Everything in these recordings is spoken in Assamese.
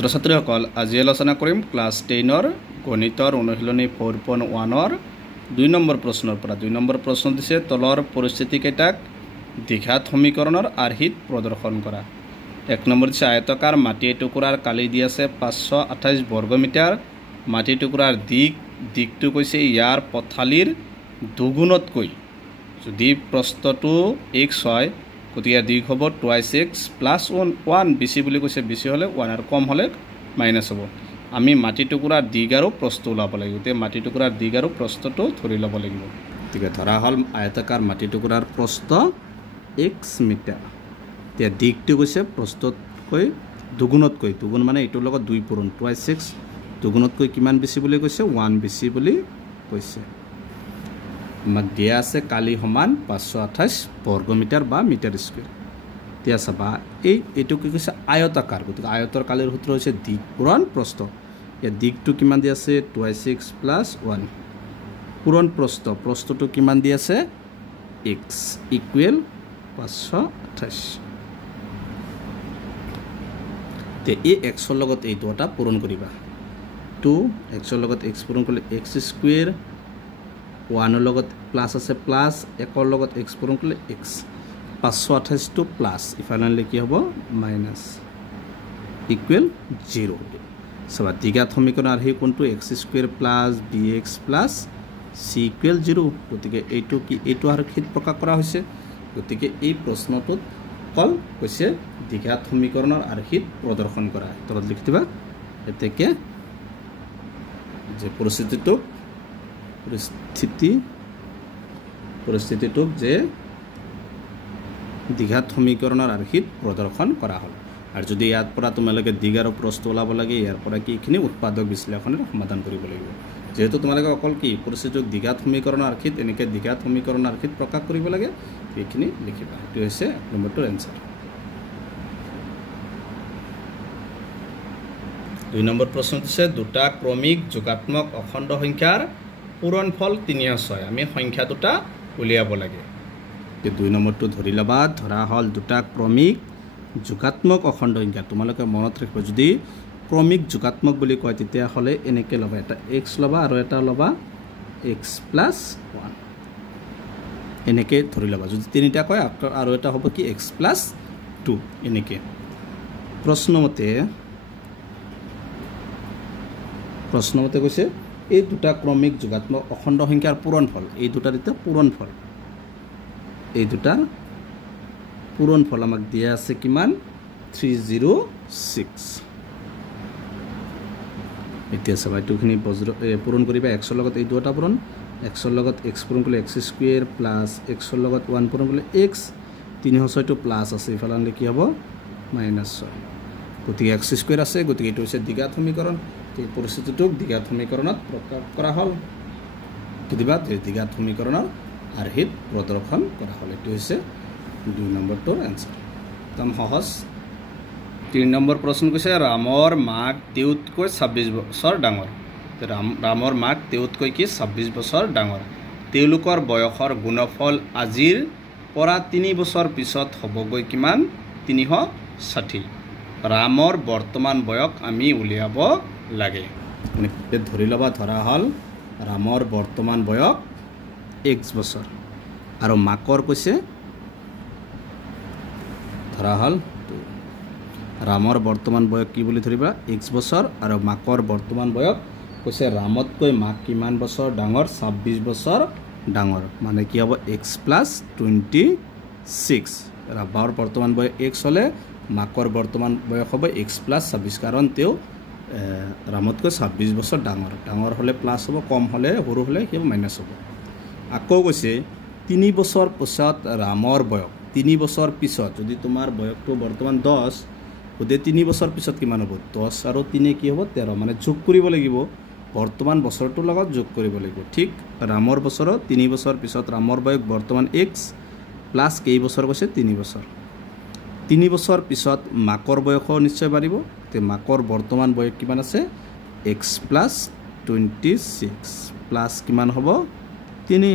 ছাত্ৰছাত্ৰীসকল আজি আলোচনা কৰিম ক্লাছ 10ৰ গণিতৰ অনুশীলনী 4.1ৰ 2 নম্বৰ প্ৰশ্নৰ পৰা 2 নম্বৰ প্ৰশ্ন দিছে তলৰ পৰিস্থিতিকেইটাক দ্বিঘাত সমীকৰণৰ আৰ্হিত প্ৰদৰ্শন কৰা 1 নম্বৰ দিছে আয়তাকাৰ মাটি টুকুৰাৰ কালি দি আছে 528 বৰ্গমিটাৰ মাটি টুকুৰাৰ দিকটো কৈছে ইয়াৰ পথালিৰ দুগুণতকৈ যদি প্ৰস্থটো x হয় গতিকে দিক হ'ব 2x + 1 বেছি বুলি কৈছে বেছি হলে 1 আৰু কম হলে মাইনাস হ'ব আমি মাটি টুকুৰাৰ দিক আৰু প্ৰস্থ ওলাব লাগিব তে মাটি টুকুৰাৰ দিক আৰু প্ৰস্থটো ধৰি ল'ব লাগিব ঠিক আছে ধৰা হল আয়তাকাৰ মাটি টুকুৰাৰ প্ৰস্থ x মিটাৰ তে দিকটো কৈছে প্ৰস্থতকৈ দুগুণতকৈ দুগুণ মানে এটোৰ লগত 2 পূৰণ 2x দুগুণতকৈ কিমান বেছি বুলি কৈছে 1 বেছি বুলি কৈছে আমাক দিয়া আছে কালি সমান 528 বৰ্গমিটাৰ বা মিটাৰ স্কয়াৰ দিয়া চাবা এইটো কি কৈছে আয়তাকাৰ গতিকে আয়তৰ কালিৰ সূত্ৰ হৈছে দিক পূৰণ প্ৰস্থ এই দিকটো কিমান দি আছে 2x + 1 পূৰণ প্ৰস্থটো কিমান দি আছে x = 528 তে এই x ৰ লগত এই দুটা পূৰণ কৰিবা 2 x ৰ লগত x পূৰণ কৰিলে x² 1 ৰ লগত প্লাস আছে প্লাস 1 ৰ লগত x পূৰণ কৰিলে x 528 টো প্লাস ইফালে কি হ'ব মাইনাস ইকুৱেল 0 সবা দ্বিঘাত সমীকৰণ আৰু এই কোনটো x² + bx + c = 0 গতিকে এইটো কি এইটো আৰু খিত প্ৰকাশ কৰা হৈছে গতিকে এই প্ৰশ্নটোত কল কৈছে দ্বিঘাত সমীকৰণৰ আৰ্হিত প্ৰদৰ্শন কৰা তলত লিখি দিবা এতেকে যে পৰিস্থিতিটোক যে দ্বিঘাত সমীকৰণৰ আৰ্হিত প্ৰদৰ্শন কৰা হ'ল আৰু যদি ইয়াৰ পৰা তোমালোকে দিগ আৰু প্ৰস্থ ওলাব লাগে ইয়াৰ পৰা কি এইখিনি উৎপাদক বিশ্লেষণৰ সমাধান কৰিব লাগিব যেহেতু তোমালোকে অকল কি পৰিস্থিতিটোক দ্বিঘাত সমীকৰণৰ আৰ্হিত এনেকৈ দ্বিঘাত সমীকৰণৰ আৰ্হিত প্ৰকাশ কৰিব লাগে এইখিনি লিখিবা এইটো হৈছে 1 নম্বৰটোৰ এনসাৰ 2 নম্বৰ প্ৰশ্ন দিছে দুটা ক্ৰমিক যোগাত্মক অখণ্ড সংখ্যাৰ পূৰণফল 306 আমি সংখ্যা দুটা উলিয়াব লাগে 2 নম্বৰটো ধৰি লবা ধৰা হল দুটা ক্ৰমিক যোগাত্মক অখণ্ড সংখ্যা তোমালোকে মনত ৰাখিব যদি ক্ৰমিক যোগাত্মক বুলি কয় তেতিয়া হলে এনেকৈ লবা এটা x লবা আৰু এটা লবা x + 1 এনেকৈ ধৰি লবা যদি তিনিটা কয় আৰু এটা হ'ব কি x + 2 এনেকৈ প্ৰশ্নমতে কৈছে এই দুটা ক্ৰমিক যোগাত্মক অখণ্ড সংখ্যাৰ পূৰণফল এই দুটাৰ এটা পূৰণফল এই দুটাৰ পূৰণফল আমাক দিয়া আছে কিমান 306 এতিয়া সবাই টুখিনি পূৰণ কৰিবা x ৰ লগত এই দুটা পূৰণ x ৰ লগত x পূৰণ কৰিলে x² + x ৰ লগত 1 পূৰণ কৰিলে x 306 টো প্লাস আছে ইফালে কি হ'ব -6 গতিকে x² আছে গতিকে এইটো হৈছে দ্বিঘাত সমীকৰণ এই পৰিস্থিতিটোক দ্বিঘাত সমীকৰণত প্ৰকাশ কৰা হ'ল কিবা দ্বিঘাত সমীকৰণৰ আৰ্হিত প্ৰদৰ্শন কৰা হ'ল এইটো হৈছে 2 নম্বৰটোৰ এনসাৰ একদম সহজ 3 নম্বৰ প্ৰশ্ন কৈছে ৰামৰ মাক দেউতকৈ 26 বছৰ ডাঙৰ ৰামৰ মাক দেউতকৈ কি 26 বছৰ ডাঙৰ তেওঁলোকৰ বয়সৰ গুণফল আজিৰ পৰা 3 বছৰ পিছত হ'বগৈ কিমান 360 ৰামৰ বৰ্তমান বয়স আমি উলিয়াব লাগে ধৰি লবা ধৰা হল ৰামৰ বৰ্তমান বয়স x বছৰ আৰু মাকৰ কৈছে ধৰা হল ৰামৰ বৰ্তমান বয়স কি বুলি ধৰিবা x বছৰ আৰু মাকৰ বৰ্তমান বয়স কৈছে ৰামতকৈ মাক কিমান বছৰ ডাঙৰ 26 বছৰ ডাঙৰ মানে কি হ'ব x + 26 ৰামৰ বৰ্তমান বয়স x হলে মাকৰ বৰ্তমান বয়স হ'ব x + 26 কাৰণ তেও ৰামতকৈ 26 বছৰ ডাঙৰ হলে প্লাস হ'ব কম হলে সৰু হলে কি মাইনাস হ'ব আকৌ কৈছে 3 বছৰ পিছত ৰামৰ বয়স 3 বছৰ পিছত যদি তোমাৰ বয়সটো বৰ্তমান 10 গতে 3 বছৰ পিছত কিমান হ'ব 10 আৰু 3 কি হ'ব 13 মানে যোগ কৰিব লাগিব বৰ্তমান বছৰটোৰ লগত যোগ কৰিব লাগিব ঠিক ৰামৰ বছৰত 3 বছৰ পিছত ৰামৰ বয়স বৰ্তমান x প্লাস কেই বছৰ কৈছে 3 বছৰ 3 বছৰ পিছত মাকৰ বয়স নিশ্চয় বাঢ়িব তে মাকৰ বৰ্তমান বয়স কিমান আছে x + 26 প্লাস কিমান হ'ব 3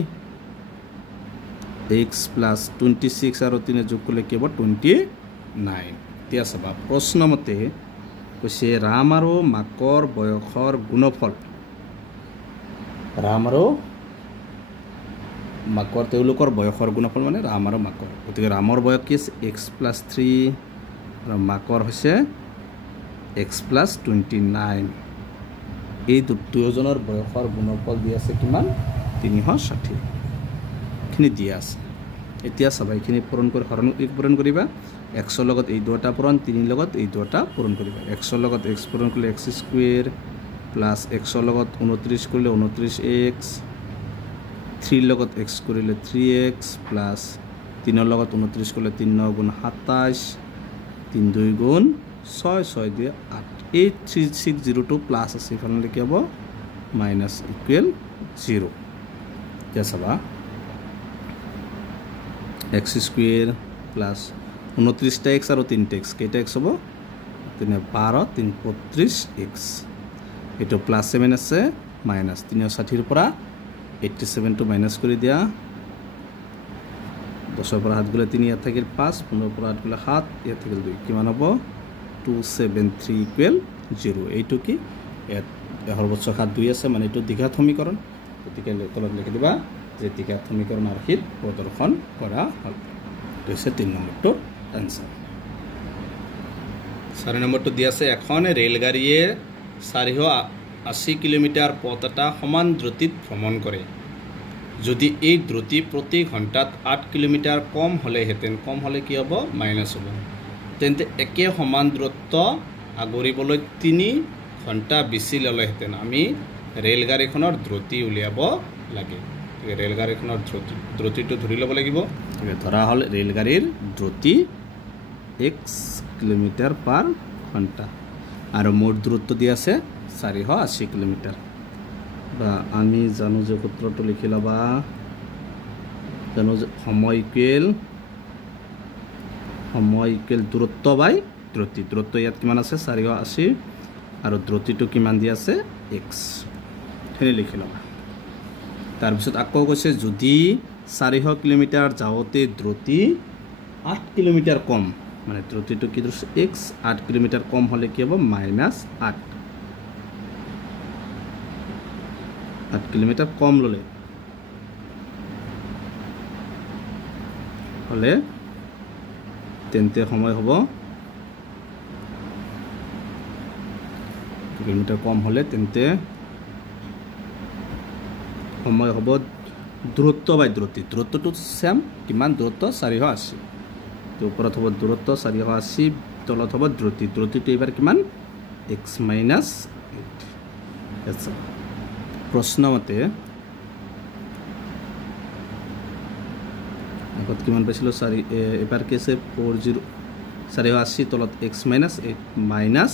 x + 26 আৰু 3 যোগ কৰিলে কি হ'ব 29 এতিয়া চাবা প্ৰশ্নমতে কৈছে ৰাম আৰু মাকৰ বয়সৰ গুণফল ৰাম আৰু মাকৰ তেওঁলোকৰ বয়সৰ গুণফল মানে ৰাম আৰু মাকৰ গতিকে ৰামৰ বয়স কি আছে x+3 আৰু মাকৰ হৈছে x+29 এই দুয়োজনৰ বয়সৰ গুণফল দি আছে কিমান 360 খিনি দিয়া আছে এতিয়া সবাই খিনি পূৰণ কৰি পূৰণ কৰিবা x ৰ লগত এই দুটা পূৰণ 3 ৰ লগত এই দুটা পূৰণ কৰিবা x ৰ লগত x পূৰণ কৰিলে x² প্লাস x ৰ লগত 29 কৰিলে 29x 3 ৰ লগত x কৰিলে 3x প্লাস 3 ৰ লগত 29 কৰিলে 3 9 গুণ 27 3 2 গুণ 6 6 2 8 8602 প্লাস আছে ফাইনালি কি হ'ব মাইনাস ইকুৱেল 0 क्या सभा x² प्लस 29x और 3x केटा x हम 12 3 32x ये प्लस 7 আছে माइनस 360 পৰা 87 टू माइनस कर दिया 10 পৰা 7 গলে 3 ইয়াত থাকিল 5 15 পৰা 8 গলে 7 ইয়াত থাকিল 2 কিমান হ'ব 273 ইকুৱেল 0 এইটো কি এহৰ বছৰ 7 2 আছে মানে এইটো দ্বিঘাত সমীকৰণ গতিকে তলত লিখি দিবা যে দ্বিঘাত সমীকৰণ আৰ্হিত প্ৰদৰ্শন কৰা হ'ল এইটো হৈছে 3 নম্বৰটো আনসাৰ 4 নম্বৰটো দিয়া আছে এখন ৰেলগাড়ীয়ে 480 কিলোমিটাৰ পথ এটা সমান দ্ৰুতিত ভ্ৰমণ কৰে যদি এই দ্ৰুতি প্ৰতি ঘণ্টাত 8 কিলোমিটাৰ কম হলে কি হ'ব মাইনাস হ'ব তেন্তে একে সমান দূৰত্ব আগৰিবলৈ 3 ঘণ্টা বেছি ললেহেঁতেন আমি ৰেলগাড়ীখনৰ দ্ৰুতি উলিয়াব লাগে ৰেলগাড়ীখনৰ দ্ৰুতিটো ধৰি ল'ব লাগিব ধৰা হ'ল ৰেলগাড়ীৰ দ্ৰুতি x কিলোমিটাৰ পাৰ ঘণ্টা আৰু মোট দূৰত্ব দিয়া আছে 480 কিলোমিটাৰ বা আমি জানো যে সূত্ৰটো লিখি লবা জানো সময় ইকুৱেল দূৰত্ব বাই দূৰত্ব ইয়াত কিমান আছে 480 আৰু দ্ৰুতিটো কিমান দিয়া আছে x হেনে লিখি লবা তাৰ পিছত আকৌ কৈছে যদি 400 কিলোমিটাৰ যাওতে দ্ৰুতি 8 কিলোমিটাৰ কম মানে দ্ৰুতিটো কি ধৰছে x 8 কিলোমিটাৰ কম হলে কি হ'ব -8 8 কিলোমিটাৰ কম ললে হলে তেন্তে সময় হ'ব কিলোমিটাৰ কম হলে তেন্তে সময় হ'ব দূৰত্ব বাই দূৰত্বটো সেম কিমান দূৰত্ব 480 তো ওপৰত হ'ব দূৰত্ব 480 তলত হ'ব দ্ৰুতিটো এবাৰ কিমান x - 8 আছে প্ৰশ্ন মতে আগত কিমান পাইছিলো এবাৰ কি আছে 480 তলত x - 8 মাইনাস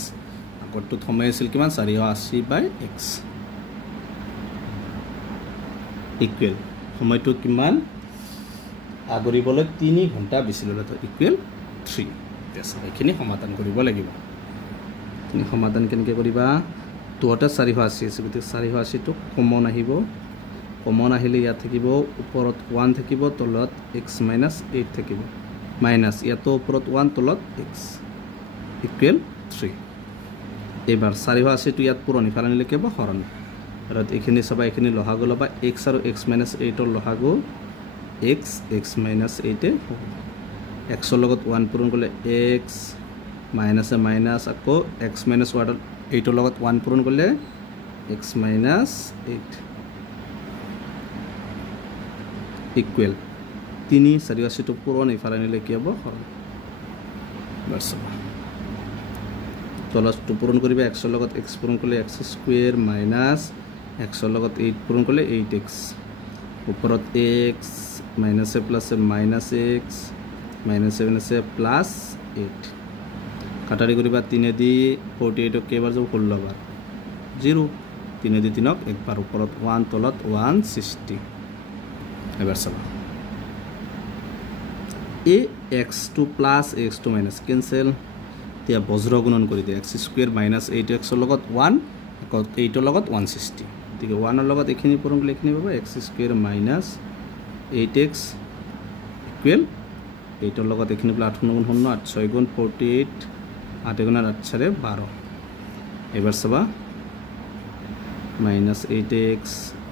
আগতটো সময় আছিল কিমান 480 বাই x ইকুৱেল সময়টো কিমান আগৰিবলৈ 3 ঘণ্টা বেছি ললে তো ইকুৱেল 3 আছে এখিনি সমাধান কৰিব লাগিব তুমি সমাধান কেনেকৈ কৰিবা তোটা 480 আছে গতি 480 টো কমন আহিলে ইয়াত থাকিব ওপৰত 1 থাকিব তলত x - 8 থাকিব মাইনাস ইয়াতো ওপৰত 1 তলত x ইকুৱেল 3 এবাৰ 480 টো ইয়াত পুৰণি ফালে লিখিব হৰণ আৰু এখিনি সবাই এখিনি লহাগু লবা x আৰু x - 8 ৰ লহাগু x - 8 x ৰ লগত 1 পূৰণ কৰিলে x মাইনাস আকৌ x - 8 ৰ লগত 1 পূৰণ কৰিলে x - 8 ইকুৱেল 3 480 টো পূৰণ ইফালে নিলে কি হ'ব বাস তলত পূৰণ কৰিবা x ৰ লগত x পূৰণ কৰিলে x² মাইনাস x ৰ লগত 8 পূৰণ কৰিলে 8x ওপৰত x minus plus minus x minus 7 আছে প্লাস 8 কাটাৰি কৰিবা 3 দি 48 কেবাৰ যাব 16 বাৰ 0 3 দি 3ক একবাৰ ওপৰত 1 তলত 160 এবাৰ চাবা x2 plus x2 minus cancel তিয়া বজ্ৰ গুণন কৰি দিয়া x² - 8x ৰ লগত 1 আকৌ 8 ৰ লগত 160 ঠিক 1 ৰ লগত এখিনি পূৰণ কৰিলে এখিনি পাব x² - 8x ইকুৱেল 8 ৰ লগত এখিনি 8 গুণ 0 8 6 গুণ 48 8 গুণ 8 4 12 এবাৰ চাবা মাইনাছ 8x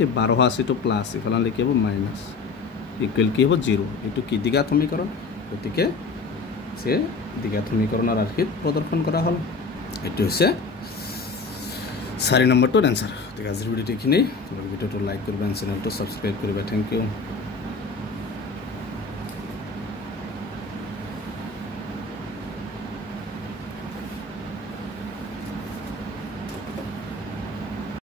এই 12 আছেটো প্লাছ ইফালে লিখিব মাইনাছ ইকুৱেল কি হ'ব 0 এইটো কি দ্বিঘাত সমীকৰণ গতিকে সে দ্বিঘাত সমীকৰণৰ আৰ্হিত প্ৰদৰ্শন কৰা হ'ল এইটো হৈছে 4 নম্বৰটোৰ এনসাৰ ঠিক আছে ভিডিওটো এইখিনি ভিডিওটো লাইক কৰিবা চেনেলটো সাবস্ক্ৰাইব কৰিবা থ্যাংক ইউ